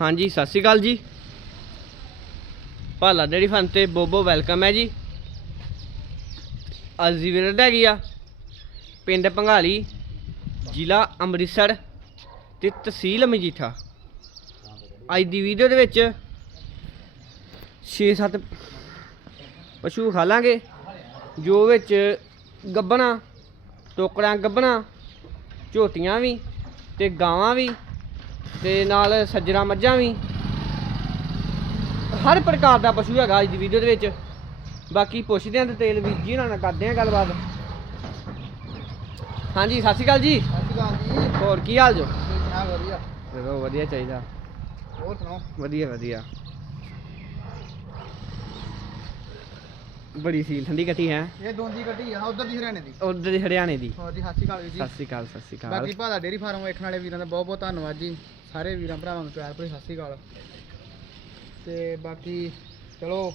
ਹਾਂਜੀ, ਸਤਿ ਸ਼੍ਰੀ ਅਕਾਲ ਜੀ। ਭਾਲਾ ਡੇਰੀ ਫਨ ਤੇ ਬੋਬੋ ਵੈਲਕਮ ਹੈ ਜੀ। ਅੱਜ ਦੀ ਵੀਡੀਓ ਹੈਗੀ ਆ, ਪਿੰਡ ਪੰਘਾਲੀ ਜ਼ਿਲ੍ਹਾ ਅੰਮ੍ਰਿਤਸਰ ਤੇ ਤਹਿਸੀਲ ਮਜੀਠਾ। ਅੱਜ ਦੀ ਵੀਡੀਓ ਦੇ ਵਿੱਚ 6-7 ਪਸ਼ੂ ਖਾਲਾਂਗੇ, ਜੋ ਵਿੱਚ ਗੱਬਣਾ ਟੋਕੜਾਂ ਗੱਬਣਾ ਝੋਟੀਆਂ ਵੀ ਤੇ ਗਾਵਾਂ ਵੀ ਤੇ ਨਾਲ ਸੱਜਰਾ ਮੱਝਾਂ ਵੀ। ਹਰ ਪ੍ਰਕਾਰ ਦਾ ਪਸ਼ੂ ਹੈਗਾ ਅੱਜ ਦੀ ਵੀਡੀਓ ਦੇ ਵਿੱਚ। ਬਾਕੀ ਪੁੱਛਦੇ ਆਂ ਤੇ ਤੇਲ ਵੀਰ ਜੀ ਨਾਲ ਕਰਦੇ ਆਂ ਗੱਲਬਾਤ। ਹਾਂਜੀ ਸਤਿ ਸ਼੍ਰੀ ਅਕਾਲ ਜੀ। ਸਤਿ ਸ਼੍ਰੀ ਅਕਾਲ ਜੀ। ਹੋਰ ਕੀ ਹਾਲ ਜੋ ਵਧੀਆ। ਚਲੋ ਵਧੀਆ ਚਾਹੀਦਾ। ਹੋਰ ਸੁਣਾਓ? ਵਧੀਆ ਵਧੀਆ। ਬੜੀ ਸੀਲ ਠੰਡੀ ਕੱਟੀ ਹੈ। ਇਹ ਦੋਂਦੀ ਗੱਡੀ ਆ ਉਧਰ ਦੀ ਹਰਿਆਣੇ ਦੀ। ਉਧਰ ਦੀ ਹਰਿਆਣੇ ਦੀ। ਹੋਰ ਜੀ ਸਤਿ ਸ਼੍ਰੀ ਅਕਾਲ ਜੀ। ਸਤਿ ਸ਼੍ਰੀ ਅਕਾਲ ਸਤਿ ਸ਼੍ਰੀ ਅਕਾਲ। ਬਾਕੀ ਭਾਦਾ ਡੇਰੀ ਫਾਰਮ ਵੇਖਣ ਵਾਲੇ ਵੀਰਾਂ ਦਾ ਬਹੁਤ ਬਹੁਤ ਧੰਨਵਾਦ ਜੀ। ਸਾਰੇ ਵੀਰਾਂ ਭਰਾਵਾਂ ਨੂੰ ਪਿਆਰ ਭਰੀ ਸਤਿ ਸ਼੍ਰੀ ਅਕਾਲ। ਤੇ ਬਾਕੀ ਚਲੋ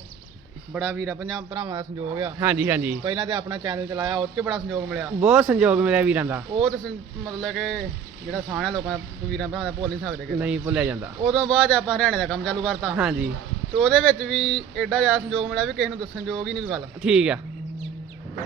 ਬੜਾ ਵੀਰਾਂ ਪੰਜਾਂ ਭਰਾਵਾਂ ਦਾ ਸੰਯੋਗ ਆ। ਹਾਂਜੀ ਹਾਂਜੀ। ਪਹਿਲਾਂ ਤੇ ਆਪਣਾ ਚੈਨਲ ਚਲਾਇਆ ਉਹ 'ਚ ਬੜਾ ਸੰਯੋਗ ਮਿਲਿਆ। ਬਹੁਤ ਸੰਯੋਗ ਮਿਲਿਆ ਵੀਰਾਂ ਦਾ। ਉਹ ਤੇ ਸੰ- ਮਤਲਬ ਕਿ ਜਿਹੜਾ ਸਾਣਾ ਲੋਕਾਂ ਦਾ ਵੀਰਾਂ ਭਰਾਵਾਂ ਦਾ ਭੁੱਲ ਨਹੀਂ ਸਕਦੇ ਕਿ ਨਹੀਂ ਭੁੱਲਿਆ ਜਾਂਦਾ। ਉਦੋਂ ਬਾਅਦ ਆਪਾਂ ਹਰਿਆਣੇ ਦਾ ਕੰਮ ਚਾਲੂ ਕਰਤਾ। ਹਾਂਜੀ। ਤੇ ਉਹਦੇ ਵਿੱਚ ਵੀ ਐਡਾ ਜ਼ਿਆਦਾ ਸੰਯੋਗ ਮਿਲਿਆ ਵੀ ਕਿਸੇ ਨੂੰ ਦੱਸਣ ਯੋਗ ਹੀ ਨਹੀਂ ਕੋਈ ਗੱਲ। ਠੀਕ ਆ।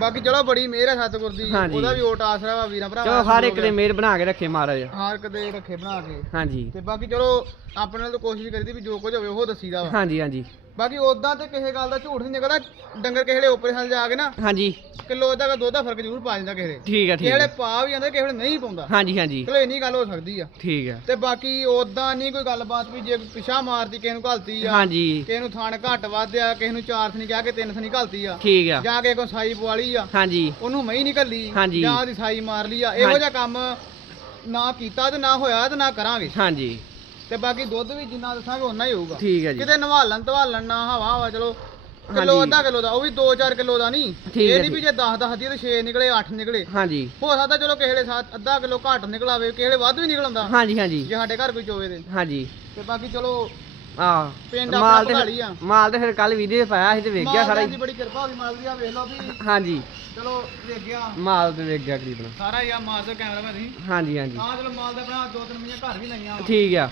ਬਾਕੀ ਚਲੋ ਬੜੀ ਮਿਹਰ ਹੈ ਸਤਿਗੁਰ ਦੀ ਹਾਂਜੀ। ਉਹਦਾ ਵੀ ਓਟ ਆਸਰਾ ਵਾ ਵੀਰਾਂ ਭਰਾਵਾਂ ਚਲੋ ਹਰ ਇੱਕ ਦੇ। ਮੇਰ ਬਣਾ ਕੇ ਰੱਖੇ ਮਹਾਰਾਜ। ਹਰ ਕਦੇ ਰੱਖੇ ਬਣਾ ਕੇ। ਹਾਂਜੀ। ਤੇ ਬਾਕੀ ਚਲੋ ਆਪਣੇ ਨਾਲ ਤਾਂ ਕੋਸ਼ਿਸ਼ ਕਰੀਦੀ ਵੀ ਜੋ ਕੁਝ ਹੋਵੇ ਉਹ ਦੱਸੀਦਾ ਵਾ। ਹਾਂਜੀ ਹਾਂਜੀ। ਬਾਕੀ ਉਦਾਂ ਤੇ ਕਿਸੇ ਗੱਲ ਦਾ ਝੂਠ ਨਹੀਂ ਨਿਕਲਦਾ ਡੰਗਰ ਕਿਸੇ ਉੱਪਰ ਹਲ ਜਾ ਕੇ ਨਾ ਹਾਂਜੀ। ਕਿਲੋ ਦਾ ਦੁੱਧ ਦਾ ਫ਼ਰਕ ਜ਼ਰੂਰ ਪਾ ਜਾਂਦਾ ਕਿਸੇ ਦੇ ਠੀਕ ਆ ਠੀਕ ਆ। ਵੇਲੇ ਪਾ ਵੀ ਜਾਂਦਾ ਕਿਸੇ ਵੇਲੇ ਨਹੀਂ ਪਾਉਂਦਾ। ਹਾਂਜੀ ਹਾਂਜੀ। ਚਲੋ ਇੰਨੀ ਗੱਲ ਹੋ ਸਕਦੀ ਆ। ਠੀਕ ਆ। ਤੇ ਬਾਕੀ ਉਦਾਂ ਨਹੀਂ ਕੋਈ ਗੱਲਬਾਤ ਵੀ ਜੇ ਪਿਛਾ ਮਾਰਦੀ ਕਿਸੇ ਨੂੰ ਘਲਤੀ ਆ ਹਾਂਜੀ। ਕਿਸੇ ਨੂੰ ਥਾਣ ਘੱਟ ਵੱਧ ਆ ਕਿਸੇ ਨੂੰ ਚਾਰ ਥਣੀ ਕਿਹਾ ਕਿ ਤਿੰਨ ਥਣੀ ਘਲਤੀ ਆ ਠੀਕ ਆ। ਜਾਂ ਕਿਸੇ ਕੋ ਸਾਈ ਪਵਾਲੀ ਆ ਹਾਂਜੀ। ਉਹਨੂੰ ਮਈ ਨਿਕਲੀ ਹਾਂਜੀ। ਜਾਂ ਉਹਦੀ ਸਾਈ ਮਾਰ ਲਈ ਆ। ਇਹੋ ਜਿਹਾ ਕੰਮ ਨਾ ਕੀਤਾ ਤੇ ਨਾ ਹੋਇਆ ਤੇ ਨਾ ਕਰਾਂਗੇ। ਹਾਂਜੀ। ਤੇ ਬਾਕੀ ਦੁੱਧ ਵੀ ਜਿੰਨਾ ਦੱਸਾਂਗੇ ਉਨਾ ਹੀ ਹੋਊਗਾ। ਠੀਕ ਆ ਜੀ। ਕਿਤੇ ਨਵਾਲਣ ਧਵਾਲਣ ਨਾ ਹਵਾ ਹਵਾ ਚਲੋ। ਕਿਲੋ ਹਾਂਜੀ। ਅੱਧਾ ਕਿਲੋ ਦਾ ਉਹ ਵੀ 2-4 ਕਿਲੋ ਦਾ ਨਹੀਂ। ਠੀਕ ਹੈ ਇਹ ਨਹੀਂ। ਵੀ ਜੇ 10 10 ਦੀ ਤੇ 6 ਨਿਕਲੇ 8 ਨਿਕਲੇ। ਹਾਂਜੀ। ਹੋ ਸਕਦਾ ਚਲੋ ਕਿਸੇ ਵੇਲੇ ਸੱਤ- ਅੱਧਾ ਕਿਲੋ ਘੱਟ ਨਿਕਲ ਆਵੇ ਕਿਸੇ ਵੇਲੇ ਵੱਧ ਵੀ ਨਿਕਲ ਆਉਂਦਾ ਹਾਂਜੀ ਹਾਂਜੀ। ਜੇ ਸਾਡੇ ਘਰ ਕੋਈ ਚੋਵੇ ਤੇ। ਹਾਂਜੀ। ਤੇ ਬਾਕੀ ਚਲੋ ਆ ਪਿੰਡ ਆਪਣਾ ਮਾਲ ਤੇ ਭਗਾਲੀ ਆ। ਮਾਲ ਤੇ ਫਿਰ ਕੱਲ ਵੀਡੀਓ ਤੇ ਪਾਇਆ ਸੀ ਤੇ ਵੇਖ ਗਿਆ ਸਾਰਾ ਮਾਲਕਾਂ ਦੀ ਹੀ। ਬੜੀ ਕਿਰਪਾ ਹੋ ਗਈ ਮਾਲ ਦੀ ਆ ਵੇਖ ਲਓ ਵੀ। ਹਾਂਜੀ। ਚਲੋ ਵੇਖ ਗਿਆ। ਮਾਲ ਤੇ ਵੇਖ ਗਿਆ ਕਰੀਬਨ। ਸਾਰਾ ਹੀ ਆ ਮਾਲ ਦਾ ਕੈਮਰਾ ਮੈਂ ਨਹੀਂ ਹਾਂਜੀ ਹਾਂਜੀ। ਹਾਂ ਚਲੋ ਮਾਲ ਦਾ ਬਣਾ ਦੋ ਤਿੰਨ ਮਹੀਨੇ ਘਰ ਵੀ ਲਈਆਂ। ਠੀਕ ਆ।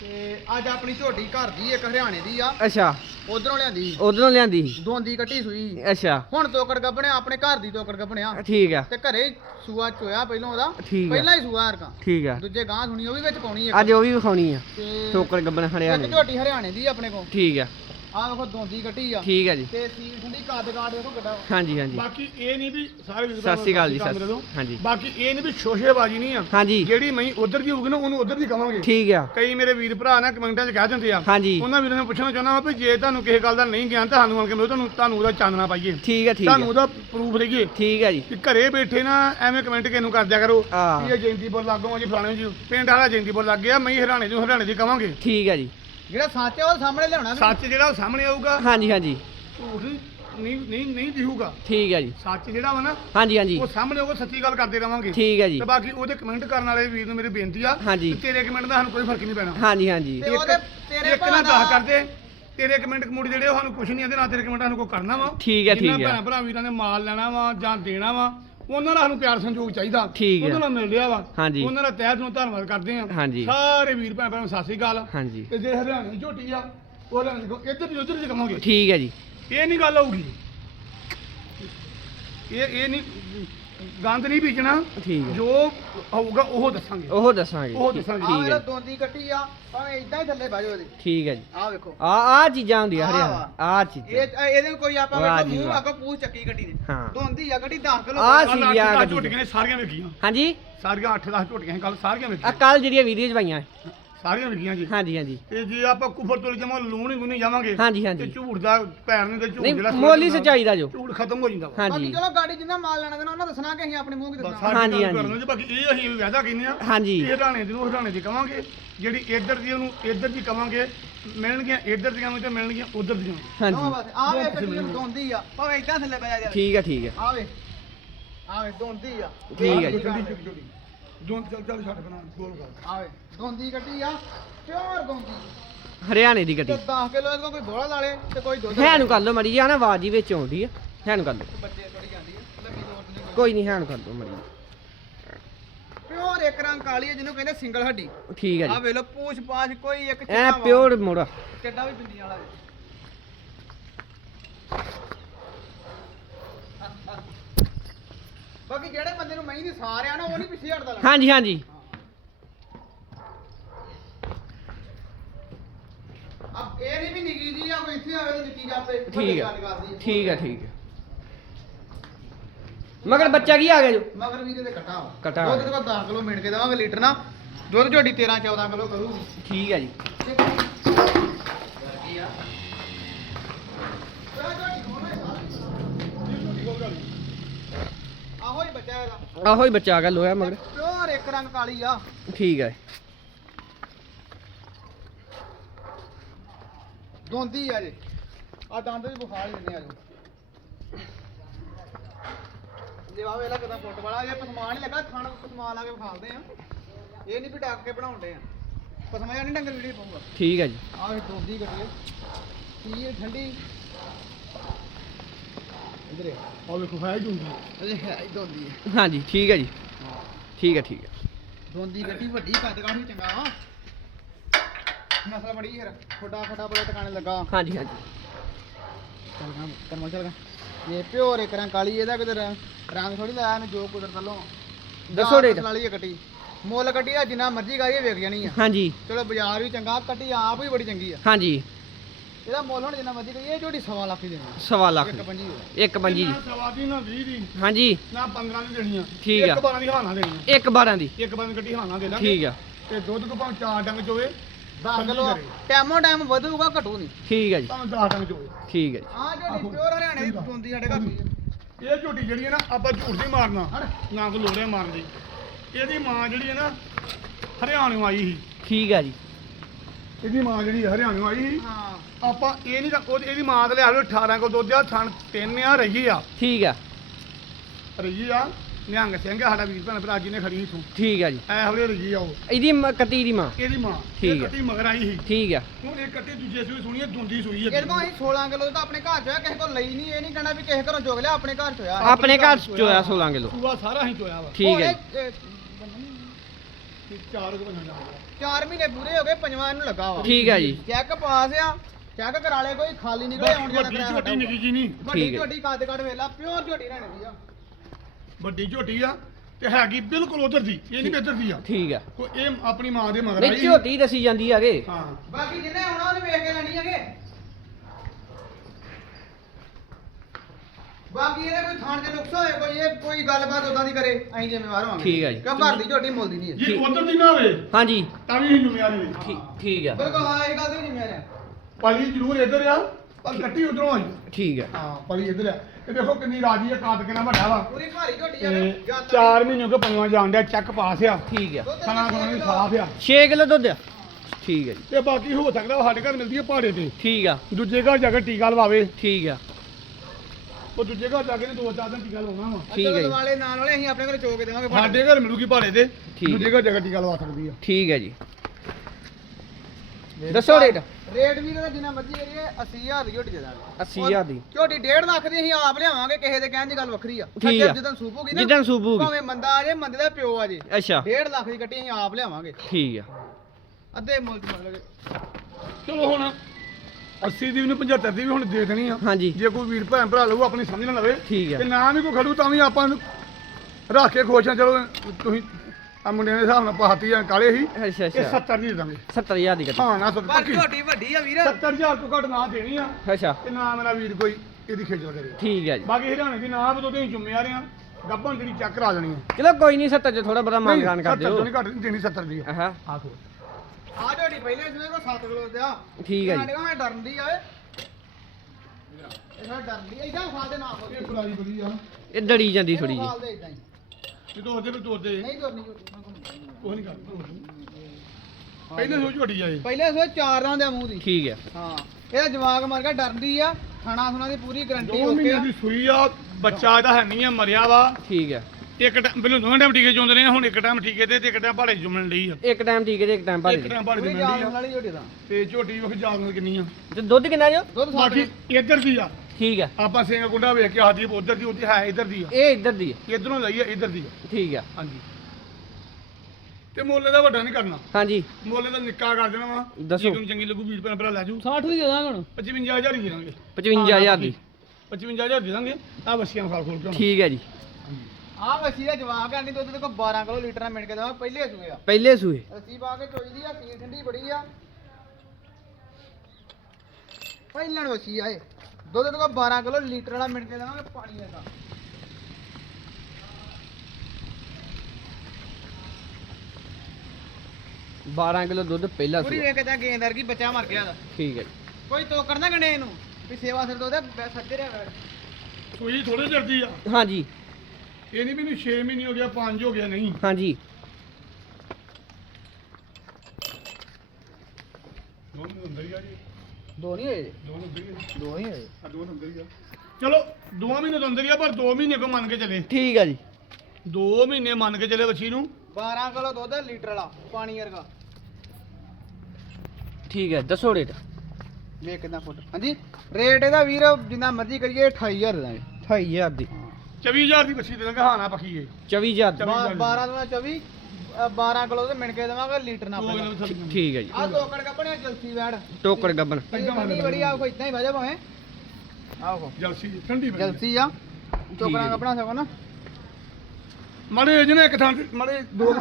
ਤੇ ਅੱਜ ਆਪਣੀ ਝੋਟੀ ਘਰ ਦੀ ਇੱਕ ਹਰਿਆਣੇ ਦੀ ਆ। ਅੱਛਾ। ਉਧਰੋਂ ਲਿਆਂਦੀ ਉਧਰੋਂ ਲਿਆਂਦੀ ਸੀ? ਦੋਂਦੀ ਕੱਟੀ ਸੂਈ। ਅੱਛਾ। ਹੁਣ ਤੋਕੜ ਕੱਪਣਿਆ ਆਪਣੇ ਘਰ ਦੀ ਤੋਕੜ ਕੱਪਣਿਆ ਠੀਕ ਆ। ਤੇ ਘਰੇ ਸੂਆ ਚੋਇਆ ਪਹਿਲਾਂ ਉਹਦਾ। ਠੀਕ ਆ। ਪਹਿਲਾਂ ਹੀ ਸੂਆ ਹਰਕਾ। ਠੀਕ ਆ। ਦੂਜੇ ਗਾਂ ਸੁਣੀ ਉਹ ਵੀ ਵਿੱਚ ਪਾਉਣੀ ਅੱਜ ਉਹ ਵੀ ਵਿਖਾਉਣੀ ਆ। ਤੇ ਗੱਬਣ ਇੱਕ ਝੋਟੀ ਹਰਿਆਣੇ ਦੀ ਆ ਆਪਣੇ ਕੋਲ। ਠੀਕ ਆ। ਆਹ ਵੇਖੋ ਦੋਂਦੀ ਕੱਟੀ ਆ। ਠੀਕ ਆ ਜੀ। ਤੇ ਸੀਲ ਠੰਡੀ ਕੱਦ ਕਾਟ ਦੇਖੋ ਕਿੱਡਾ। ਹਾਂਜੀ ਹਾਂਜੀ। ਬਾਕੀ ਇਹ ਨਹੀਂ ਵੀ ਸਾਰੇ ਵੀਰ ਸਤਿ ਸ਼੍ਰੀ ਅਕਾਲ ਜੀ ਸਤਿ ਹਾਂਜੀ। ਬਾਕੀ ਇਹ ਨਹੀਂ ਵੀ ਸ਼ੋਸ਼ੇਬਾਜ਼ੀ ਨਹੀਂ ਆ। ਹਾਂਜੀ। ਜਿਹੜੀ ਮੈਂ ਉਧਰ ਦੀ ਹੋਊਗੀ ਨਾ ਉਹਨੂੰ ਉਧਰ ਦੀ ਕਵਾਂਗੇ। ਠੀਕ ਆ। ਕਈ ਮੇਰੇ ਵੀਰ ਭਰਾ ਨਾ ਕਮੈਂਟਾਂ 'ਚ ਕਹਿ ਦਿੰਦੇ ਆ। ਹਾਂਜੀ। ਉਹਨਾਂ ਵੀਰਾਂ ਨੂੰ ਪੁੱਛਣਾ ਚਾਹੁੰਦਾ ਵੀ ਜੇ ਤੁਹਾਨੂੰ ਕਿਸੇ ਗੱਲ ਦਾ ਨਹੀਂ ਗਿਆਨ ਤਾਂ ਸਾਨੂੰ ਆਣ ਕੇ ਮਿਲੋ ਤੁਹਾਨੂੰ ਤੁਹਾਨੂੰ ਉਹਦਾ ਚਾਨਣਾ ਪਾਈਏ। ਠੀਕ ਆ ਠੀਕ ਤੁਹਾਨੂੰ ਆ ਉਹਦਾ ਪ੍ਰੂਫ ਦੇਈਏ। ਠੀਕ ਆ ਜੀ। ਕਿ ਘਰੇ ਬੈਠੇ ਨਾ ਐਵੇਂ ਕਮੈਂਟ ਕਿਸੇ ਨੂੰ ਕਰ ਦਿਆ ਕਰੋ। ਆ ਕਿ ਇਹ ਜੈਂਤੀਪੁਰ ਲੱਗੋ ਜੀ ਫਲਾਣੇ ਜੀ ਪਿੰਡ ਵਾਲਾ ਜੈਂਤੀਪੁਰ ਲੱਗ ਗਿਆ ਮੈਂ ਹਰਿਆਣੇ ਤੋਂ ਹਰਿਆਣੇ ਦੀ ਕਵਾਂਗੇ। ਠੀਕ ਆ ਜੀ। ਜਿਹੜਾ ਸੱਚ ਆ ਉਹ ਸਾਹਮਣੇ ਲਿਆਉਣਾ ਵੀ। ਸੱਚ ਜਿਹੜਾ ਉਹ ਸਾਹਮਣੇ ਆਊਗਾ ਹਾਂਜੀ ਹਾਂਜੀ। ਝੂਠ ਨਹੀਂ ਨਹੀਂ ਨਹੀਂ ਦਿਖੂਗਾ। ਠੀਕ ਆ ਜੀ। ਸੱਚ ਜਿਹੜਾ ਵਾ ਨਾ ਹਾਂਜੀ ਹਾਂਜੀ। ਉਹ ਸਾਹਮਣੇ ਆਊਗਾ ਸੱਚੀ ਗੱਲ ਕਰਦੇ ਰਵਾਂਗੇ। ਠੀਕ ਆ ਜੀ। ਤੇ ਬਾਕੀ ਉਹਦੇ ਕਮੈਂਟ ਕਰਨ ਵਾਲੇ ਵੀਰ ਨੂੰ ਮੇਰੀ ਬੇਨਤੀ ਆ ਹਾਂਜੀ। ਕਿ ਤੇਰੇ ਕਮੈਂਟ ਦਾ ਸਾਨੂੰ ਕੋਈ ਫ਼ਰਕ ਨਹੀਂ ਪੈਣਾ। ਹਾਂਜੀ ਹਾਂਜੀ। ਤੇ ਉਹਦੇ ਤੇਰੇ ਇੱਕ ਨਾ ਕਰਦੇ ਤੇਰੇ ਕਮੈਂਟ ਜਿਹੜੇ ਉਹ ਸਾਨੂੰ ਕੁਝ ਨਹੀਂ ਆਂਦੇ ਨਾ ਤੇਰੇ ਕਮੈਂਟ ਸਾਨੂੰ ਕੋਈ ਕਰਨਾ ਵਾ। ਠੀਕ ਹੈ, ਠੀਕ ਹੈ। ਭੈਣ ਭਰਾ ਵੀਰਾਂ ਨੇ ਮਾਲ ਲੈਣਾ ਵਾ ਜਾਂ ਦੇਣਾ ਵਾ ਉਹਨਾਂ ਦਾ ਸਾਨੂੰ ਪਿਆਰ ਸੰਯੋਗ ਚਾਹੀਦਾ। ਠੀਕ ਹੈ। ਉਹਨਾਂ ਨਾਲ ਮਿਲ ਰਿਹਾ ਵਾ। ਹਾਂਜੀ। ਉਹਨਾਂ ਦਾ ਤਹਿ ਦਿਲੋਂ ਧੰਨਵਾਦ ਕਰਦੇ ਆ ਹਾਂਜੀ। ਸਾਰੇ ਵੀਰ ਭੈਣ ਭਰਾ ਨੂੰ ਸਤਿ ਸ੍ਰੀ ਅਕਾਲ। ਹਾਂਜੀ। ਤੇ ਜੇ ਹਰਿਆਣੇ ਦੀ ਝੋਟੀ ਆ ਉਹ ਹਰਿਆਣੇ ਕਹੋ, ਇੱਧਰ ਦੀ ਉੱਧਰ ਦੀ ਕਵਾਂਗੇ। ਠੀਕ ਆ ਜੀ। ਇਹ ਨਹੀਂ ਗੱਲ ਹੋਊਗੀ ਇਹ ਇਹ ਨਹੀਂ ਗੰਦ ਨਹੀਂ ਬੀਜਣਾ ਠੀਕ ਜੋ ਹੋਊਗਾ ਉਹ ਦੱਸਾਂਗੇ। ਉਹ ਦੱਸਾਂਗੇ। ਉਹ ਦੱਸਾਂਗੇ। ਆਹ ਠੀਕ ਹੈ ਦੋਂਦੀ ਕੱਟੀ ਆ ਭਾਵੇਂ ਇਦਾਂ ਹੀ ਥੱਲੇ ਬਹਿ ਜਾਓ ਇਹਦੇ। ਠੀਕ ਹੈ ਜੀ। ਆਹ ਵੇਖੋ। ਆ ਆ ਚੀਜ਼ਾਂ ਹੁੰਦੀਆਂ ਆਹ ਹਰਿਆਣਾ ਆ ਇਹ ਚੀਜ਼ਾਂ ਇਹਦੇ ਨੂੰ ਕੋਈ ਆਪਾਂ ਵਾਹ ਵੇਖੋ ਜੀ ਮੂੰਹ ਵਾਹ। ਆਕੋ ਪੂਛ ਚੱਕੀ ਗੱਡੀ ਦੇ ਹਾਂ। ਦੋਂਦੀ ਆ ਗੱਡੀ 10 ਕਿਲੋ ਆਹ ਕੱਲ੍ਹ ਅੱਠ- ਗੱਡੀ ਝੋਟੀਆਂ ਨੇ ਸਾਰੀਆਂ ਵੇਖੀਆਂ। ਹਾਂਜੀ? ਸਾਰੀਆਂ 8-10 ਝੋਟੀਆਂ ਕੱਲ ਸਾਰੀਆਂ ਆ ਵੇਖੀਆਂ। ਕੱਲ ਜਿਹੜੀਆਂ ਵੀਡੀਓ ਚ ਪਾਈਆਂ। ਸਾਰੀਆਂ ਵੇਖੀਆਂ ਜੀ। ਹਾਂਜੀ ਹਾਂਜੀ। ਤੇ ਜੇ ਆਪਾਂ ਕੁਫਰ ਤੋਲੀ ਜਮਾ ਲੂਣ ਹੀ ਗੁੰਨੀ ਜਾਵਾਂਗੇ। ਹਾਂਜੀ ਤੇ ਹਾਂਜੀ ਝੂਠ ਦਾ ਭੈਣ ਨੇ ਤੇ ਝੂਠ ਨਹੀਂ ਜਿਹੜਾ ਮੋਲੀ ਸੱਚਾਈ ਦਾ ਜੋ। ਝੂਠ ਖਤਮ ਹੋ ਜਾਂਦਾ ਵਾ। ਬਾਕੀ ਹਾਂਜੀ ਚਲੋ ਗਾੜੀ ਜਿੰਨਾ ਮਾਲ ਲੈਣਾ ਦੇਣਾ ਉਹਨਾਂ ਦੱਸਣਾ ਕਿ ਅਸੀਂ ਆਪਣੇ ਮੂੰਹ ਕੀ ਬਸ ਦੱਸਣਾ ਸਾਡੀ ਹਾਂਜੀ, ਗੱਲ। ਕਰਨਾ ਜੀ, ਬਾਕੀ ਇਹ ਅਸੀਂ ਵਾਅਦਾ ਕਹਿੰਦੇ ਆ ਹਾਂਜੀ। ਇਹ ਹਰਿਆਣੇ ਦੀ ਨੂੰ ਹਰਿਆਣੇ ਦੀ ਕਵਾਂਗੇ। ਜਿਹੜੀ ਇੱਧਰ ਦੀ ਉਹਨੂੰ ਇੱਧਰ ਦੀ ਕਵਾਂਗੇ। ਮਿਲਣਗੀਆਂ ਇੱਧਰ ਦੀਆਂ ਵੀ ਤੇ ਮਿਲਣਗੀਆਂ ਉੱਧਰ ਦੀਆਂ ਵੀ। ਹਾਂ ਹਾਂਜੀ ਬਸ ਆਹ ਵੇ ਗੱਡੀ ਨੂੰ ਦੋਂਦੀ ਆ। ਭਾਵੇਂ ਇਦਾਂ ਥੱਲੇ ਬਹਿ ਜਾ ਠੀਕ ਆ ਠੀਕ ਆ। ਆਹ ਵੇ ਆਹ ਵੇ ਦੋਂਦੀ ਆ। ਠੀਕ ਹੈ ਜੀ। ਜਲਦੀ ਜਲਦੀ ਜਲਦੀ ਦੋ ਚੱਲ ਚੱਲ ਛੱਡ ਬਣਾ ਗੋਲ। ਕਰ ਆਹ ਵੇ ਦੋਂਦੀ ਗੱਡੀ ਆ ਪਿਓਰ ਦੋਂਦੀ ਹਰਿਆਣੇ ਦੀ ਗੱਡੀ। ਤੇ 10 ਕਿਲੋ ਇਹਦੇ ਕੋਲ ਕੋਈ ਬੋਲਾ ਲਾ ਲੇ ਤੇ ਕੋਈ ਦੁੱਧ ਹੈ ਨੂੰ ਕਰ ਲਓ ਮੜੀ ਜੀ ਆ ਨਾ ਆਵਾਜ਼ ਹੀ ਵਿੱਚ ਆਉਂਦੀ ਆ ਹੈ ਨੂੰ ਕਰ ਲਓ। ਬੱਚੇ ਥੋੜੀ ਜਾਂਦੀ ਆ ਲੰਮੀ ਲੋੜ ਨਹੀਂ ਕੋਈ ਨਹੀਂ ਹੈ ਨੂੰ ਕਰ ਲਓ ਮੜੀ ਪਿਓਰ ਇੱਕ ਰੰਗ ਕਾਲੀ ਹੈ ਜਿਹਨੂੰ ਕਹਿੰਦੇ ਸਿੰਗਲ ਹੱਡੀ। ਠੀਕ ਹੈ ਆ ਜੀ। ਵੇਖ ਲਓ ਪੂਛ ਪਾਛ ਕੋਈ ਇੱਕ ਐ। ਪਿਓਰ ਮੋੜਾ। ਚੱਡਾ ਵੀ ਬਿੰਦੀਆਂ ਵਾਲਾ ਬਾਕੀ ਜਿਹੜੇ ਬੰਦੇ ਨੂੰ ਮਹੀਂ ਦੀ ਸਾਰ ਆ ਨਾ ਉਹ ਨਹੀਂ ਪਿੱਛੇ ਹਟਦਾ ਲੱਗਦਾ। ਹਾਂਜੀ ਹਾਂਜੀ। ਅਬ ਇਹ ਨਹੀਂ ਵੀ ਨਿੱਕੀ ਜੀ ਆ ਕੋਈ ਇੱਥੇ ਆਵੇ ਤੇ ਨਿੱਕੀ ਜਾਪੇ ਠੀਕ ਹੈ ਠੀਕ ਹੈ ਠੀਕ ਹੈ ਮਗਰ ਬੱਚਾ ਕੀ ਆ ਗਿਆ ਜੋ? ਮਗਰ ਵੀਰੇ ਦੇ ਕਟਾ ਵਾ। ਕਟਾ। ਦੁੱਧ ਵਾ। ਦੇ ਕੋਲ 10 ਕਿਲੋ ਮਿਣ ਕੇ ਦੇਵਾਂਗੇ ਲੀਟਰ ਨਾ। ਦੁੱਧ ਝੋਟੀ 13 14 ਕਿਲੋ ਕਰੂਗੀ। ਠੀਕ ਹੈ ਜੀ। ਆਹੋ ਹੀ ਬੱਚਾ ਇਹਦਾ। ਆਹੋ ਹੀ ਬੱਚਾ ਆ ਗਿਆ ਲੋਹਾ ਮਗਰ ਪਿਓਰ ਇੱਕ ਰੰਗ ਕਾਲੀ ਆ। ਠੀਕ ਹੈ ਦੋਂਦੀ ਆ ਜੇ। ਆ ਦੰਦ ਵੀ ਬੁਖਾਰ ਲੈਣੇ ਆ ਜੋ। ਜੇ ਆ ਵੇਲਾ ਕਿਦਾਂ ਫੁੱਟ ਵਾਲਾ ਇਹ ਪਸਮਾਨ ਨਹੀਂ ਲੱਗਾ ਖਾਣ ਪਸਮਾਨ ਲਾ ਕੇ ਵਿਖਾਲਦੇ ਆ। ਇਹ ਨਹੀਂ ਵੀ ਡੱਕ ਕੇ ਬਣਾਉਂਦੇ ਆ। ਪਸਮਾਨ ਨਹੀਂ ਡੰਗਰ ਵੀਡੀਓ ਪਾਉਂਗਾ ਠੀਕ ਹੈ ਜੀ। ਆਹ ਇਹ ਦੋਂਦੀ ਗੱਡੀ ਹੈ ਇਹ ਠੰਡੀ? ਇਧਰੇ ਆ। ਵੇਖੋ ਹੈ ਜੁੰਦੀ। ਅਜੇ ਹੈ ਹੀ ਦੋਂਦੀ ਹੈ। ਹਾਂਜੀ ਠੀਕ ਹੈ ਜੀ। ਠੀਕ ਹੈ ਠੀਕ ਹੈ। ਦੋਂਦੀ ਗੱਡੀ ਵੱਡੀ ਕੱਦ ਕਾਠ ਵੀ ਚੰਗਾ ਵਾ। ਨਸਲ ਬੜੀ ਹੈ ਛੋਟਾ ਛੋਟਾ ਬੜਾ ਟਿਕਾਣੇ ਲੱਗਾ। ਹਾਂਜੀ ਹਾਂਜੀ। ਚੱਲ ਗਾ ਕਰਮਲ ਚੱਲ ਗਾ। ਇਹ ਪਿਓਰ ਇੱਕ ਰੰਗ ਕਾਲੀ ਇਹਦਾ ਕਿਤੇ ਰੰਗ ਥੋੜੀ ਲਾਇਆ ਨੇ ਜੋ ਕੁਦਰਤ ਵੱਲੋਂ। ਦੱਸੋ ਰੇਟ। ਵਾਲੀ ਹੈ ਕੱਟੀ ਮੁੱਲ ਕੱਟੀ ਆ ਜਿੰਨਾ ਮਰਜ਼ੀ ਗਾਈਏ ਵੇਖ ਜਾਣੀ ਆ। ਹਾਂਜੀ। ਚਲੋ ਬਾਜ਼ਾਰ ਵੀ ਚੰਗਾ ਕੱਟੀ ਆਪ ਵੀ ਬੜੀ ਚੰਗੀ ਆ। ਹਾਂਜੀ। ਇਹਦਾ ਮੁੱਲ ਹੁਣ ਜਿੰਨਾ ਮਰਜ਼ੀ ਕਹੀਏ ਇਹ ਝੋਟੀ ਸਵਾ ਲੱਖ ਹੀ ਦੇਣੀ। ਸਵਾ ਲੱਖ। ਇੱਕ ਦੀ। ਪੰਜੀ ਹੋਵੇ। ਇੱਕ ਪੰਜੀ। ਨਾ ਦੀ ਸਵਾ ਦੀ ਨਾ 20 ਦੀ। ਹਾਂਜੀ। ਨਾ 15 ਦੀ ਦੇਣੀਆਂ ਠੀਕ ਆ। ਇੱਕ 12 ਦੀ ਹਾਨਾ ਦੇਣੀਆਂ। ਇੱਕ 12 ਦੀ। ਇੱਕ 12 ਦੀ ਗੱਡੀ ਹਾਨਾ ਦੇ ਦਾਂਗੇ ਠੀਕ ਆ। ਤੇ ਦੁੱਧ ਕੋ ਭਾਵੇਂ ਚਾਰ ਡੰਗ ਚੋਵੇ 10 ਕਿਲੋ ਟਾਈਮੋ ਟਾਈਮ ਵਧੂਗਾ ਘਟੂ ਨਹੀਂ। ਠੀਕ ਹੈ ਜੀ। ਭਾਵੇਂ 10 ਡੰਗ ਚੋਵੇ ਠੀਕ ਹੈ ਜੀ। ਆ ਝੋਟੀ ਪਿਓਰ ਹਰਿਆਣੇ ਦੀ ਦੋਂਦੀ ਸਾਡੇ ਘਰ ਦੀ ਆ। ਇਹ ਝੋਟੀ ਜਿਹੜੀ ਹੈ ਨਾ ਆਪਾਂ ਝੂਠ ਨਹੀਂ ਮਾਰਨਾ। ਨਾ ਕੋ ਲੋੜਿਆ ਮਾਰਨ ਦੀ। ਇਹਦੀ ਮਾਂ ਜਿਹੜੀ ਹੈ ਨਾ ਹਰਿਆਣੋਂ ਆਈ ਸੀ। ਠੀਕ ਹੈ ਜੀ। ਇਹਦੀ ਮਾਂ ਜਿਹੜੀ ਹਰਿਆਣੋਂ ਆਈ ਸੀ। ਹਾਂ। ਆਪਾਂ ਇਹ ਨਹੀਂ ਤਾਂ ਉਹ ਇਹਦੀ ਮਾਂ ਤੇ ਲਿਆ ਲਓ 18 ਕੋ ਦੁੱਧ ਆ ਥਣ ਤਿੰਨ ਆ ਰਹੀ ਆ। ਠੀਕ ਆ। ਰਹੀ ਆ ਨਿਹੰਗ ਸਿੰਘ ਆ ਸਾਡਾ ਵੀਰ ਭੈਣ ਭਰਾ ਜੀ ਨੇ ਖੜੀ ਇਥੋਂ। ਠੀਕ ਆ ਜੀ। ਐ ਹਵਲੇ ਰਹੀ ਆ ਉਹ। ਇਹਦੀ ਮ- ਕੱਟੀ ਦੀ ਮਾਂ। ਇਹਦੀ ਮਾਂ ਠੀਕ ਇਹ ਆ। ਕੱਟੀ ਮਗਰ ਆਈ ਸੀ। ਠੀਕ ਆ। ਹੁਣ ਇਹ ਕੱਟੀ ਦੂਜੇ ਸੂਈ ਸੁਣੀ ਆ ਦੁੰਦੀ ਸੂਈ ਆ। ਇਹਦੇ ਕੋਲ ਅਸੀਂ 16 ਕਿਲੋ ਤਾਂ ਆਪਣੇ ਘਰ ਚ ਹੋਇਆ ਕਿਸੇ ਕੋਲ ਲਈ ਨਹੀਂ ਇਹ ਨਹੀਂ ਕਹਿਣਾ ਵੀ ਕਿਸੇ ਘਰੋਂ ਚੁਗ ਲਿਆ ਆਪਣੇ ਘਰ ਚ ਹੋਇਆ। ਆਪਣੇ ਘਰ ਚੋਇਆ 16 ਕਿਲੋ। ਸੂਆ ਸਾਰਾ ਹੀ ਚੋਇਆ ਵਾ। ਠੀਕ ਹੈ ਤੇ ਚਾਰ ਕੁ ਬਣਾ ਜਾਂਦਾ 4 ਮਹੀਨੇ ਪੂਰੇ ਹੋ ਗਏ ਪੰਜਵਾਂ ਨੂੰ ਲੱਗਾ ਵਾ। ਠੀਕ ਆ ਜੀ। ਚੈੱਕ ਪਾਸ ਆ ਚੈੱਕ ਕਰਾ ਲੈ ਕੋਈ ਖਾਲੀ ਨਿਕਲੇ ਆਉਣ ਜਾਣਾ ਵੱਡੀ ਕਰਾਇਆ ਝੋਟੀ ਨਿੱਕੀ ਜੀ ਨਹੀਂ। ਵੱਡੀ ਹੈ। ਝੋਟੀ ਕੱਦ ਕੱਟ ਵੇਲਾ ਪਿਓਰ ਝੋਟੀ ਰਹਿਣੇ ਦੀ ਆ। ਵੱਡੀ ਝੋਟੀ ਆ ਤੇ ਹੈਗੀ ਬਿਲਕੁਲ ਉਧਰ ਦੀ ਇਹ ਨਹੀਂ ਇੱਧਰ ਦੀ ਆ। ਠੀਕ ਆ। ਕੋ ਇਹ ਆਪਣੀ ਮਾਂ ਦੇ ਮਗਰ ਨਹੀਂ ਆਈ। ਝੋਟੀ ਦੱਸੀ ਜਾਂਦੀ ਆਗੇ ਹਾਂ। ਬਾਕੀ ਜਿੰਨੇ ਆਉਣਾ ਉਹਨੇ ਵੇਖ ਕੇ ਲੈਣੀ ਹੈਗੇ ਬਾਕੀ ਇਹਦੇ ਕੋਈ ਥਾਣ ਦੇ ਨੁਕਸ ਹੋਏ ਕੋਈ ਇਹ ਕੋਈ ਗੱਲਬਾਤ ਉਦਾਂ ਦੀ ਕਰੇ ਅਸੀਂ ਜ਼ਿੰਮੇਵਾਰ ਹੋਵਾਂਗੇ। ਠੀਕ ਹੈ ਜੀ। ਕਿਉਂ ਘਰ ਦੀ ਝੋਟੀ ਮੁੱਲਦੀ ਨਹੀਂ ਹੈ। ਜੇ ਉਧਰ ਦੀ ਨਾ ਹੋਵੇ ਹਾਂਜੀ। ਤਾਂ ਵੀ ਜ਼ਿੰਮੇਵਾਰੀ ਨਹੀਂ। ਠੀਕ ਠੀਕ ਆ। ਬਿਲਕੁਲ ਹਾਂ ਇਹ ਗੱਲ ਹੈ ਪਲੀ ਜ਼ਰੂਰ ਇੱਧਰ ਆ ਪਰ ਕੱਟੀ ਉਧਰੋਂ ਆਈ। ਠੀਕ ਆ। ਹਾਂ ਪਲੀ ਇੱਧਰ ਆ। ਇਹ ਦੇਖੋ ਕਿੰਨੀ ਰਾਜੀ ਆ ਕਾਦ ਕਿੰਨਾ ਵੱਡਾ ਵਾ। ਪੂਰੀ ਭਾਰੀ ਝੋਟੀ ਆ ਤੇ ਜਾਂ ਤਾਂ- 4 ਮਹੀਨੇ ਕੋ ਪੰਜਵਾਂ ਜਾਣ ਡਿਆ ਚੱਕ ਪਾਸ ਆ। ਠੀਕ ਆ। ਦੁੱਧ ਖਾਣਾ ਖਾਣਾ ਵੀ ਸਾਫ਼ ਆ। 6 ਕਿਲੋ ਦੁੱਧ ਆ। ਠੀਕ ਆ ਜੀ। ਤੇ ਬਾਕੀ ਹੋ ਸਕਦਾ ਸਾਡੇ ਘਰ ਮਿਲਦੀ ਹੈ ਪਹਾੜੇ ਤੇ। ਠੀਕ ਆ। ਦੂਜੇ ਘਰ ਜਾ ਕੇ ਟੀਕਾ ਲਵਾਵੇ। ਠੀਕ ਆ। ਉਹ ਦੂਜੇ ਘਰ ਜਾ ਕੇ ਨੇ ਦੋ ਚਾਰ ਦਿਨ ਟੀਕਾ ਲਵਾਉਣਾ ਵਾ। ਠੀਕ ਹੈ ਜੀ। ਵਾਲੇ ਨਾਲ ਵਾਲੇ ਅਸੀਂ ਆਪਣੇ ਘਰੇ ਚੋਕ ਕੇ ਦੇਵਾਂਗੇ। ਸਾਡੇ ਘਰ ਮਿਲੂਗੀ ਪਹਾੜੇ ਤੇ। ਠੀਕ ਦੂਜੇ ਘਰ ਜਾ ਕੇ ਟੀਕਾ ਲਵਾ ਸਕਦੀ ਆ। ਠੀਕ ਹੈ ਜੀ। ਦੱਸੋ ਰੇਟ। ਰੇਟ ਵੀ ਇਹਦਾ ਜਿੰਨਾ ਮਰਜ਼ੀ ਕਰੀਏ 80000 ਦੀ ਝੋਟੀ ਦੇ ਦਾਂਗੇ। 80000 ਦੀ। ਝੋਟੀ 1.5 ਲੱਖ ਦੀ ਅਸੀਂ ਆਪ ਲਿਆਵਾਂਗੇ ਕਿਸੇ ਦੇ ਕਹਿਣ ਦੀ ਗੱਲ ਵੱਖਰੀ ਆ। ਠੀਕ ਆ। ਜਦੋਂ ਸੂਪੂਗੀ ਨਾ ਜਿੱਦਣ ਸੂਬੂਗੀ ਭਾਵੇਂ ਮੰਦਾ ਆ ਜੇ ਮੰਦੇ ਦਾ ਪਿਓ ਆ ਜੇ। ਅੱਛਾ। 1.5 ਲੱਖ ਦੀ ਗੱਟੀ ਅਸੀਂ ਆਪ ਲਿਆਵਾਂਗੇ। ਠੀਕ ਆ। ਅੱਧੇ ਮੁੱਲ ਦੀ ਮਤਲਬ ਚਲੋ ਹੁਣ 80 ਦੀ ਵੀ ਨਹੀਂ 75 ਦੀ ਵੀ ਹੁਣ ਦੇ ਦੇਣੀ ਆ। ਹਾਂਜੀ। ਜੇ ਕੋਈ ਵੀਰ ਭੈਣ ਭਰਾ ਲਊ ਆਪਣੀ ਸਮਝ ਨਾ ਲਵੇ। ਠੀਕ ਆ। ਤੇ ਨਾ ਵੀ ਕੋਈ ਖੜੂ ਤਾਂ ਵੀ ਆਪਾਂ ਨੂੰ ਰੱਖ ਕੇ ਖੁਸ਼ ਚਲੋ ਤੁਸੀਂ ਆ ਮੁੰਡਿਆਂ ਦੇ ਹਿਸਾਬ ਨਾਲ ਪਾਤੀ ਆ ਕਾਲੇ ਹੀ ਅੱਛਾ ਇਹ ਅੱਛਾ 70 ਦੀ ਦੇ ਦਾਂਗੇ 70000 ਦੀ ਕੱਟੀ ਹਾਂ ਨਾ ਸੱਤ ਪਰ ਪੱਕੀ। ਝੋਟੀ ਵੱਡੀ ਆ ਵੀਰ। 70000 ਤੋਂ ਘੱਟ ਨਾ ਦੇਣੀ ਆ। ਅੱਛਾ। ਤੇ ਨਾ ਮੇਰਾ ਵੀਰ ਕੋਈ ਇਹਦੀ ਖੇਚਲ ਕਰੇ। ਠੀਕ ਹੈ ਜੀ। ਬਾਕੀ ਹਰਿਆਣੇ ਦੀ ਨਾ ਬਤੋ ਤੇ ਜ਼ਿੰਮੇਵਾਰ ਆ। ਗੱਬਨ ਜਿਹੜੀ ਚੈੱਕ ਕਰਾ ਦੇਣੀ ਆ। ਚਲੋ ਕੋਈ ਨਹੀਂ 70 ਚ ਥੋੜਾ ਬੜਾ ਨਹੀਂ, ਮਾਨਗਾਨ ਕਰ 70 ਤੋਂ ਦਿਓ ਨਹੀਂ ਘੱਟ ਦੇਣੀ 70 ਦੀ ਆ। ਆਹਾ। ਆ ਸੋ। ਆ ਝੋਟੀ ਪਹਿਲੇ ਇਸਨੇ ਕੋ 7 ਕਿਲੋ ਦਿਆ। ਠੀਕ ਹੈ ਜੀ। ਸਾਡੇ ਕੋਲ ਡਰਨ ਦੀ ਆ ਇਹ। ਡਰਨ ਦੀ ਇਦਾਂ ਖਾ ਦੇ ਨਾ ਹੋ ਇਹ ਫੁਲਾਈ ਬੜੀ ਆ। ਇਹ ਡੜੀ ਜਾਂਦੀ ਥੋੜੀ ਜੀ ਇਹ ਤੋਂ ਉਹਦੇ ਵੀ ਤੋਦੇ ਨਹੀਂ ਤੁਰਨੀ ਝੋਟੀ ਉਹ ਨਹੀਂ ਕਰਦਾ ਪਹਿਲੇ ਸੋ ਝੋਟੀ ਆ ਇਹ। ਪਹਿਲੇ ਸੋ ਚਾਰ ਰਾਂ ਦੇ ਮੂੰਹ ਦੀ। ਠੀਕ ਹੈ ਹਾਂ ਇਹਦਾ ਜਵਾਕ ਮਰ ਗਿਆ ਡਰਦੀ ਆ। ਖਾਣਾ ਸੁਣਾ ਦੀ ਪੂਰੀ ਗਰੰਟੀ ਦੋ ਓਕੇ ਮਹੀਨੇ ਆ ਦੀ ਸੂਈ ਆ ਬੱਚਾ ਇਹਦਾ ਹੈ ਨਹੀਂ ਆ ਮਰਿਆ ਵਾ। ਠੀਕ ਹੈ ਇੱਕ ਟਾਈਮ ਪਹਿਲਾਂ ਦੋਵੇਂ ਟਾਈਮ ਟੀਕੇ ਚੋਂਦੇ ਆ, ਹੁਣ ਇੱਕ ਟਾਈਮ ਟੀਕੇ ਤੇ ਤੇ ਇੱਕ ਟਾਈਮ ਭਾੜੇ ਜੁਮਣ ਲਈ ਆ। ਇੱਕ ਟਾਈਮ ਠੀਕ ਹੈ ਤੇ ਇੱਕ ਟਾਈਮ ਇੱਕ ਟਾਈਮ ਭਾੜੇ ਪੂਰੀ ਜੁਮਣ ਲਈ ਜਾਨ ਆ ਵਾਲੀ ਝੋਟੀ ਦਾ। ਤੇ ਝੋਟੀ ਵੇਖ ਜਾਨ ਕਿੰਨੀ ਆ। ਤੇ ਦੁੱਧ ਕਿੰਨਾ ਜੋ? ਦੁੱਧ ਸੱਤ ਬਾਕੀ ਇੱਧਰ ਦੀ ਆ। ਠੀਕ ਹੈ ਆਪਾਂ ਸਿੰਘ ਗੁੰਡਾ ਵੇਖ ਕੇ ਆਦੀ ਉਧਰ ਦੀ ਉਹਦੀ ਹੈ ਇੱਧਰ ਦੀ ਆ। ਇਹ ਇੱਧਰ ਦੀ ਹੈ ਇਧਰੋਂ ਲਈ ਆ ਇੱਧਰ ਦੀ ਆ। ਠੀਕ ਹੈ ਹਾਂਜੀ। ਤੇ ਮੋਲੇ ਦਾ ਵੱਡਾ ਨਹੀਂ ਕਰਨਾ। ਹਾਂਜੀ। ਮੋਲੇ ਦਾ ਨਿੱਕਾ ਕਰ ਦੇਣਾ ਵਾ। ਦੱਸੋ। ਜੇ ਤੁਹਾਨੂੰ ਚੰਗੀ ਲੱਗੂ ਵੀਰ ਭੈਣ ਭਰਾ ਲੈ ਜਾਓ 60 ਦੀ ਦੇ ਦਾਂਗੇ ਹੁਣ। 55000 ਹੀ ਦੇ ਦਾਂਗੇ। 55000 ਦੀ। 55000 ਦੇ ਦਾਂਗੇ। ਆ ਵਸੀਆਂ ਖਾਲ ਖੋਲ ਕੇ। ਠੀਕ ਹੈ ਜੀ। ਆਹ ਵਸੀ ਦਾ ਜਵਾਬ ਨਹੀਂ ਦੁੱਧ ਦੇ ਕੋ 12 ਕਿਲੋ ਲੀਟਰ ਨਾਲ ਮਿਣ ਕੇ ਦੇਵਾਂ ਪਹਿਲੇ ਸੂਏ ਆ। ਪਹਿਲੇ ਸੂਏ। ਅਸੀਂ ਪਾ ਕੇ ਚੋਈ ਦੀ ਆ ਸੀਲ ਠੰਡੀ ਬੜੀ ਆ। ਪਹਿਲਣ ਵਸੀ ਆ ਇਹ। ਦੁੱਧ ਦੇ ਕੋ 12 ਕਿਲੋ ਲੀਟਰ ਵਾਲਾ ਮਿਣ ਕੇ ਦੇਵਾਂਗੇ ਪਾਣੀ ਦਾ 12 ਕਿਲੋ ਦੁੱਧ ਪਹਿਲਾ ਪੂਰੀ ਸੂਆ ਵੇਖ ਤਾਂ ਗੇਂਦਰ ਕੀ ਬੱਚਾ ਮਰ ਗਿਆ। ਦਾ ਠੀਕ ਹੈ। ਜੀ ਕੋਈ ਤੋਕੜ ਨਾ ਗਣੇ ਇਹਨੂੰ? ਵੀ ਸੇਵਾ ਸਿਰ ਬੈ- ਸੱਜੇ ਰਿਹਾ ਕਰ ਸੂਈ ਥੋੜੇ ਚਿਰ ਆ। ਹਾਂਜੀ। ਇਹ ਨਹੀਂ ਮੈਨੂੰ 6 ਮਹੀਨੇ ਹੋ ਗਿਆ 5 ਹੋ ਗਿਆ ਨਹੀਂ। ਹਾਂਜੀ। ਦੋਨੋਂ ਅੰਦਰ ਹੀ ਆ ਜੀ। ਦੋ ਨਹੀਂ ਹੋਏ ਦੋਨੋਂ ਅੰਦਰ ਹੀ ਆ ਦੋ ਹੀ ਹੋਏ ਆ ਦੋਨੋਂ ਅੰਦਰ ਹੀ ਆ। ਚਲੋ 2 ਮਹੀਨੇ ਤੋਂ ਅੰਦਰ ਹੀ ਆ ਪਰ 2 ਮਹੀਨੇ ਕੋ ਮੰਨ ਕੇ ਚੱਲੇ। ਠੀਕ ਹੈ ਜੀ। 2 ਮਹੀਨੇ ਮੰਨ ਕੇ ਚੱਲੇ ਬੱਚੀ ਨੂੰ। 12 ਕਿਲੋ ਦੁੱਧ ਲੀਟਰ ਵਾਲਾ ਪਾਣੀ ਵਰਗਾ। ਠੀਕ ਹੈ ਦੱਸੋ ਰੇਟ। ਵੇਖ ਕਿੰਨਾ ਫੁੱਟ। ਹਾਂਜੀ ਰੇਟ ਇਹਦਾ ਵੀਰ ਜਿੰਨਾ ਮਰਜ਼ੀ ਕਰੀਏ 28000 ਦੇ ਦਾਂਗੇ। 28000 ਦੀ। 24000 ਦੀ ਬੱਚੀ ਦੇ ਦਾਂਗੇ ਹਾਂ ਏ। 24000 ਦੀ। ਚੌਵੀ। 12 ਤੋਂ 24 ਅ, 12 ਕਿਲੋ ਦੇ ਮਿਣ ਕੇ ਦੇਵਾਂਗੇ ਲੀਟਰ ਨਾ ਦੋ ਪੈਗਾ ਕਿਲੋ ਥੱਲੇ ਠੀਕ ਹੈ ਜੀ। ਆ ਤੋਕੜ ਕੱਪੜਿਆ ਜਲਸੀ ਵੈੜ ਟੋਕਰ ਗੱਬਨ ਠੰਡੀ ਬੜੀ ਆ ਕੋਈ ਇਦਾਂ ਹੀ ਵਜਾ ਭਾਵੇਂ। ਆਹੋ। ਜਲਸੀ ਠੰਡੀ ਬਣੀ। ਜਲਸੀ ਆ। ਹੈ। ਕੱਪੜਾ ਸਕੋ ਨਾ। ਮਾੜੇ ਜਿਹਨੇ ਇੱਕ ਥਾਂ ਤੇ ਮਾੜੇ ਦੋ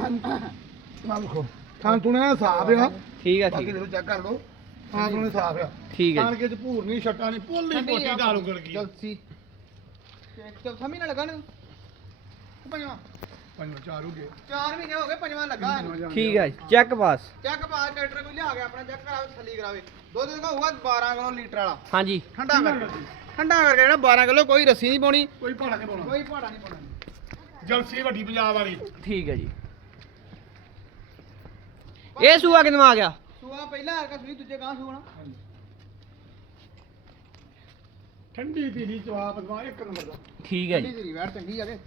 ਨਾ ਲਿਖੋ ਥਾਂ ਤੁਨੇ ਸਾਫ਼ ਆ। ਠੀਕ ਹੈ ਬਾਕੀ ਠੀਕ ਹੈ। ਦੇਖੋ ਚੈੱਕ ਕਰ ਲਓ। ਥਾਂ ਤੁਨੇ ਸਾਫ਼ ਆ। ਠੀਕ ਹੈ ਜੀ। ਕੇ ਚ ਭੂਰ ਨਹੀਂ ਛੱਟਾ ਨਹੀਂ ਪੋਲੀ ਠੰਡੀ ਪੋਟੀ ਆ, ਦਾਲ ਉਗੜ ਗਈ ਜਲਸੀ। ਚਲ ਸਮੀ ਨਾ ਲਗਾ ਨਾ। ਪੰਜਵਾਂ। ਪੰਜ ਚਾਰ ਹੋ ਗਏ। 4 ਮਹੀਨੇ ਹੋ ਗਏ ਪੰਜਵਾਂ ਲੱਗਾ। ਇਹਨੂੰ। ਠੀਕ ਹੈ ਚੈੱਕ ਪਾਸ ਚੈੱਕ ਪਾ ਟਰੈਕਟਰ ਕੋਈ ਲਿਆ ਗਿਆ ਆਪਣਾ ਚੈੱਕ ਕਰਾਵੇ ਥੱਲੀ ਕਰਾਵੇ ਦੁੱਧ ਦਾ ਹੋਊਗਾ 12 ਕਿਲੋ ਲੀਟਰ ਵਾਲਾ। ਹਾਂਜੀ। ਠੰਡਾ ਕਰਕੇ। ਠੰਡਾ ਕਰਕੇ ਜਿਹੜਾ 12 ਕਿਲੋ ਕੋਈ ਰੱਸੀ ਨਹੀਂ ਪਾਉਣੀ। ਕੋਈ ਭਾੜਾ ਨਹੀਂ ਪਾਉਣਾ। ਕੋਈ ਭਾੜਾ ਨਹੀਂ ਪਾਉਣਾ। ਜਲਸੀ ਵੱਡੀ ਪੰਜਾਬ ਵਾਲੀ। ਠੀਕ ਹੈ ਜੀ। ਇਹ ਸੂਆ ਕਿਦੋਂ ਆ ਗਿਆ? ਸੂਆ ਪਹਿਲਾਂ ਆ ਕੇ ਸੂਈ ਦੂਜੇ ਗਾਂ ਸੂਣਾ ਠੰਡੀ ਪੀਲੀ ਜਵਾਬ ਦਵਾ ਇੱਕ ਨੰਬਰ ਦਾ। ਠੀਕ ਹੈ ਠੰਡੀ ਜੀ ਤੇਰੀ ਵੈੜ ਚੰਗੀ ਆ ਕੇ।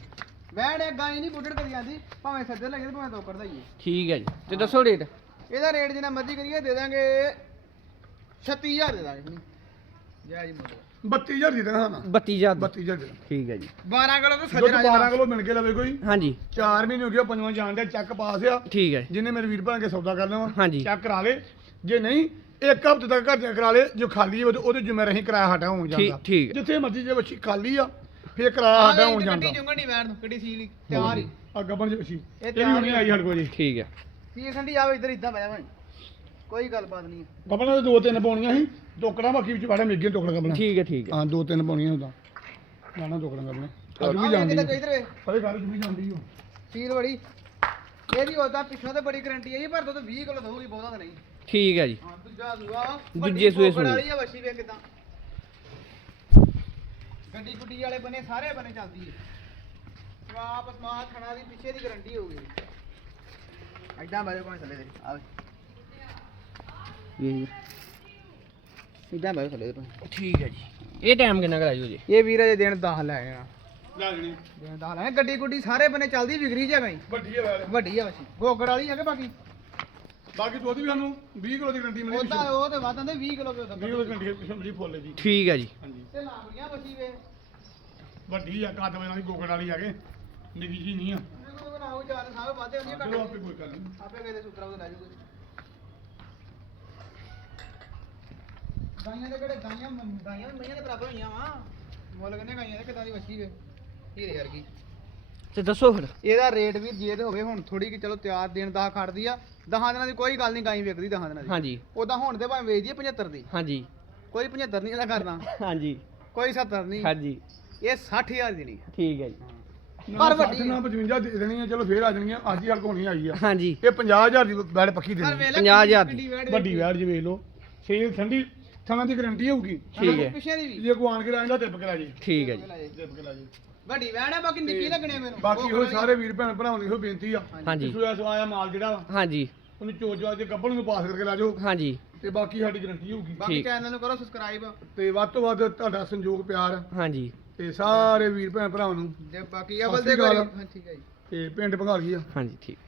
ਵੈੜ ਇੱਕ ਗਾਂ ਹੀ ਨਹੀਂ ਬੁੱਢੜ ਕਰੀ ਜਾਂਦੀ ਭਾਵੇਂ ਸੱਜੇ ਲੱਗੇ ਤੇ ਭਾਵੇਂ ਤੋਕੜ ਦਾ ਹੀ ਹੈ। ਠੀਕ ਹੈ ਜੀ। ਤੇ ਦੱਸੋ ਰੇਟ ਇਹਦਾ ਰੇਟ ਜਿੰਨਾ ਮਰਜ਼ੀ ਕਰੀਏ ਦੇ ਦਾਂਗੇ 36000 ਦੇ ਦਾਂਗੇ। ਜੈ ਜੀ ਮੋਦੀ 32000 ਦੀ ਦੇਣਾ ਹਾਂ 32000 ਦੀ। 32000 ਦੇ ਠੀਕ ਹੈ ਜੀ। 12 ਕਿਲੋ ਤੋਂ ਦੁੱਧ ਸੱਜਣਾ 12 ਕਿਲੋ ਮਿਲ ਕੇ ਲਵੇ ਕੋਈ। ਹਾਂਜੀ। 4 ਮਹੀਨੇ ਹੋ ਗਏ ਪੰਜਵਾਂ ਜਾਣ ਦੇ ਚੱਕ ਪਾਸ ਆ। ਠੀਕ ਹੈ। ਜਿੰਨੇ ਮੇਰੇ ਵੀਰ ਕੇ ਸੌਦਾ ਕਰ ਲਵਾਂ ਹਾਂਜੀ। ਚੈੱਕ ਕਰਾ ਲੇ। ਜੇ ਨਹੀਂ ਇੱਕ ਹਫ਼ਤੇ ਤੱਕ ਘਰ ਜਾ ਕਰਾ ਲੇ। ਜੋ ਖਾਲੀ ਹੈ ਉਹਦੇ- ਉਹਦੇ ਜਿੰਮੇ ਰਹੀ ਕਿਰਾਇਆ ਹੋਣ ਠੀਕ- ਜਾਂਦਾ। ਠੀਕ। ਹੈ। ਜਿੱਥੇ ਮਰਜ਼ੀ ਜੇ ਬੱਚੀ ਖਾਲੀ ਆ ਫੇਰ ਕਿਰਾਇਆ ਸਾਡਾ ਹੋਣ ਜਾਂਦਾ। ਗੱਡੀ ਚੁੰਗਣੀ ਵੈੜ ਨੂੰ ਕਿੱਡੀ ਸੀਲ ਤਿਆਰ ਹੀ। ਆ ਗੱਬਣ ਜੀ ਬੱਚੀ ਇਹ ਇਹ ਵੀ ਹੁਣੇ ਆਈ ਸਾਡੇ ਕੋਲ ਜੀ। ਠੀਕ ਹੈ ਸੀਲ ਠੰਡੀ ਆਵੇ ਇੱਧਰ ਇਦਾਂ ਬਹਿ ਜਾ ਭਾਈ। ਕੋਈ ਗੱਲਬਾਤ ਨਹੀਂ। ਗੱਬਣਾ ਦੇ ਦੋ ਤਿੰਨ ਪਾਉਣੀਆਂ ਸੀ ਟੋਕੜਾ ਬਾਕੀ ਵਿੱਚ ਵਾੜਾ ਮੇਗੇ ਟੋਕੜਾ ਗੱਬਣਾ। ਠੀਕ ਹੈ ਠੀਕ ਹੈ ਹਾਂ ਦੋ ਤਿੰਨ ਪਾਉਣੀਆਂ ਉਹਦਾ। ਲਾਣਾ ਟੋਕੜਾ ਗੱਬਣਾ। ਅੱਜ ਵੀ ਜਾਂਦੀ ਵੇਖ ਇੱਧਰ ਵੇ ਪਰੇ ਗੱਲ ਵੀ ਜਾਂਦੀ ਹੋ ਸੀਲ ਬੜੀ। ਇਹਦੀ ਉਹਦਾ ਪਿੱਛੋਂ ਤੇ ਬੜੀ ਗਰੰਟੀ ਹੈ ਜੀ ਪਰ ਦੁੱਧ 20 ਕਿਲੋ ਦਊਗੀ ਬਹੁਤਾ ਤਾਂ ਨਹੀਂ। ਠੀਕ ਹੈ ਜੀ। ਹਾਂ ਦੂਜਾ ਦੂਆ। ਦੂਜੇ ਸੂਏ ਸੂਏ। ਵਾਲੀ ਆ ਵਸ਼ੀ ਵੇ ਕਿਦਾਂ। ਗੱਡੀ ਗੁੱਡੀ ਵਾਲੇ ਬਨੇ ਸਾਰੇ ਬਨੇ ਚੱਲਦੀ ਹੈ ਸਵਾਪ ਸਮਾਤ ਖਣਾ ਦੀ ਪਿੱਛੇ ਦੀ ਗਰੰਟੀ ਹੋਊਗੀ ਐਦਾਂ ਬਾਜੋ ਕੋਣ ਥੱਲੇ ਦੇ ਆਵੇ ਇਹ ਇਦਾਂ ਬਾਜੋ ਥੱਲੇ ਦੇ ਠੀਕ ਹੈ ਜੀ। ਇਹ ਟਾਈਮ ਕਿੰਨਾ ਕਰਾਇਓ ਜੀ? ਇਹ ਵੀਰ ਜੇ ਦਿਨ 10 ਲੈ ਆਇਆ ਲੈ ਜਣੀ। ਦਿਨ 10 ਲੈ। ਗੱਡੀ ਗੁੱਡੀ ਸਾਰੇ ਬਨੇ ਚੱਲਦੀ ਵਿਗਰੀ ਜਾ ਗਈ ਵੱਡੀ ਹੈ ਵੈਲ। ਵੱਡੀ ਆ ਵਸ਼ੀ। ਗੋਗੜ ਵਾਲੀ ਹੈ ਕਿ ਬਾਕੀ? ਬਾਕੀ ਦੁੱਧ ਵੀ ਸਾਨੂੰ 20 ਕਿਲੋ ਦੀ ਗਰੰਟੀ ਮਿਲੀ ਉਹਦਾ ਉਹ ਤੇ ਵਾਦਾਂ ਦੇ 20 ਕਿਲੋ ਦੇ 20 ਕਿਲੋ ਦੀ ਗਰੰਟੀ ਮਿਲੀ ਫੁੱਲ ਜੀ। ਠੀਕ ਹੈ ਜੀ। ਹਾਂਜੀ। ਤੇ ਲਾਂਗੀਆਂ ਵਸ਼ੀ ਵੇ। ਵੱਡੀ ਆ ਕੱਦ ਵਾਲੀ ਗੋਗੜ ਵਾਲੀ ਆ ਕੇ। ਨਿੱਕੀ ਜੀ ਨਹੀਂ ਆ। ਉਹ ਚਾਰ ਸਾਹਿਬ ਵਾਦੇ ਹੁੰਦੀਆਂ ਘੱਟ ਆਪੇ ਕੋਈ ਗੱਲ ਨਹੀਂ। ਆਪੇ ਕਿਤੇ ਸੂਤਰਾ ਉਹ ਲੈ ਜੂਗੇ। ਗਾਈਆਂ ਦੇ ਕਿਹੜੇ ਗਾਈਆਂ ਗਾਈਆਂ ਮਈਆਂ ਦੇ ਬਰਾਬਰ ਹੋਈਆਂ ਵਾ। ਮੁੱਲ ਕਹਿੰਦੇ ਗਾਈਆਂ ਦੇ ਕਿਦਾਂ ਦੀ ਵੱਛੀ ਵੇ? ਹੀਰੇ ਵਰਗੀ। ਤੇ ਦੱਸੋ ਫਿਰ। ਇਹਦਾ ਰੇਟ ਵੀ ਜੇ ਤੇ ਹੋਵੇ ਹੁਣ ਥੋੜੀ ਕਿ ਚਲੋ ਤਿਆਰ ਦੇਣ ਦਾ ਖੜਦੀ ਆ ਦਹਾਂ ਦਿਨਾਂ ਦੀ ਕੋਈ ਗੱਲ ਨਹੀਂ ਗਾਈ ਵਿਕਦੀ ਦਹਾਂ ਦਿਨਾਂ ਦੀ। ਹਾਂਜੀ। ਉਦਾਂ ਹੁਣ ਤੇ ਭਾਵੇਂ ਵੇਚਦੀ 75 ਦੀ। ਹਾਂਜੀ। ਕੋਈ 75 ਨਹੀਂ ਇਹਦਾ ਕਰਨਾ। ਹਾਂਜੀ। ਕੋਈ 70 ਨਹੀਂ। ਹਾਂਜੀ। ਇਹ 60000 ਦੀ ਨਹੀਂ ਠੀਕ ਹੈ ਜੀ। ਪਰ ਵੱਡੀ ਨਾ 55 ਦੇ ਦੇਣੀ ਆ ਚਲੋ ਫੇਰ ਆ ਜਾਣਗੀਆਂ ਅੱਜ ਹੀ ਹਲਕ ਹੋਣੀ ਆਈ ਆ। ਹਾਂਜੀ। ਇਹ 50000 ਦੀ ਬੈਡ ਪੱਕੀ ਦੇਣੀ। ਵੇਖ ਲੈ ਪੰਜਾਹ ਹਜ਼ਾਰ ਕਿੱਡੀ ਦੀ। ਵੈੜ ਵੱਡੀ ਵੈੜ ਜੀ ਵੇਖ ਲਓ। ਸੇਲ ਠੰਡੀ ਥਾਂ ਦੀ ਗਰੰਟੀ ਹੋਊਗੀ। ਠੀਕ ਹੈ। ਪਿੱਛੇ ਦੀ ਵੀ। ਜੇ ਕੋ ਆਣ ਕੇ ਲਾਂਦਾ ਟਿਪ ਕੇ ਲਾ ਜੀ। ਠੀਕ ਹੈ ਜੀ। ਟਿਪ ਕੇ ਲਾ ਜੀ। ਵੱਡੀ ਵੈੜ ਹੈ ਬਾਕੀ ਨਿੱਕੀ ਲੱਗਣੀ ਮੈਨੂੰ। ਬਾਕੀ ਉਹ ਸਾਰੇ ਵੀਰ ਭੈਣ ਭਰਾਵਾਂ ਦੀ ਇਹੋ ਬੇਨਤੀ ਆ ਹਾਂਜੀ। ਸੋਇਆ ਸਵਾਇਆ ਮਾਲ ਜਿਹੜਾ ਵਾ ਹਾਂਜੀ। ਉਹਨੂੰ ਚੋਜ ਚੋਜ ਕੇ ਗੱਬਣ ਨੂੰ ਪਾਸ ਕਰਕੇ ਲਾ ਜਾਓ। ਹਾਂਜੀ। ਤੇ ਬਾਕੀ ਸਾਡੀ ਗਰੰਟੀ ਹੋਊਗੀ। ਬਾਕੀ। ਚੈਨਲ ਨੂੰ ਕਰੋ ਸਬਸਕ੍ਰਾਈਬ ਤੇ ਵੱਧ ਤੋਂ ਵੱਧ ਤੁਹਾਡਾ ਸੰਯੋਗ ਪਿਆਰ। ਹਾਂਜੀ। ਤੇ ਸਾਰੇ ਵੀਰ ਭੈਣ ਭਰਾਵਾਂ ਨੂੰ ਜੇ ਬਾਕੀ ਅਵਲ ਦੇ। ਹਾਂ ਠੀਕ ਹੈ ਜੀ ਤੇ ਪਿੰਡ ਭੰਗਾਲੀ ਆ। ਹਾਂਜੀ ਠੀਕ।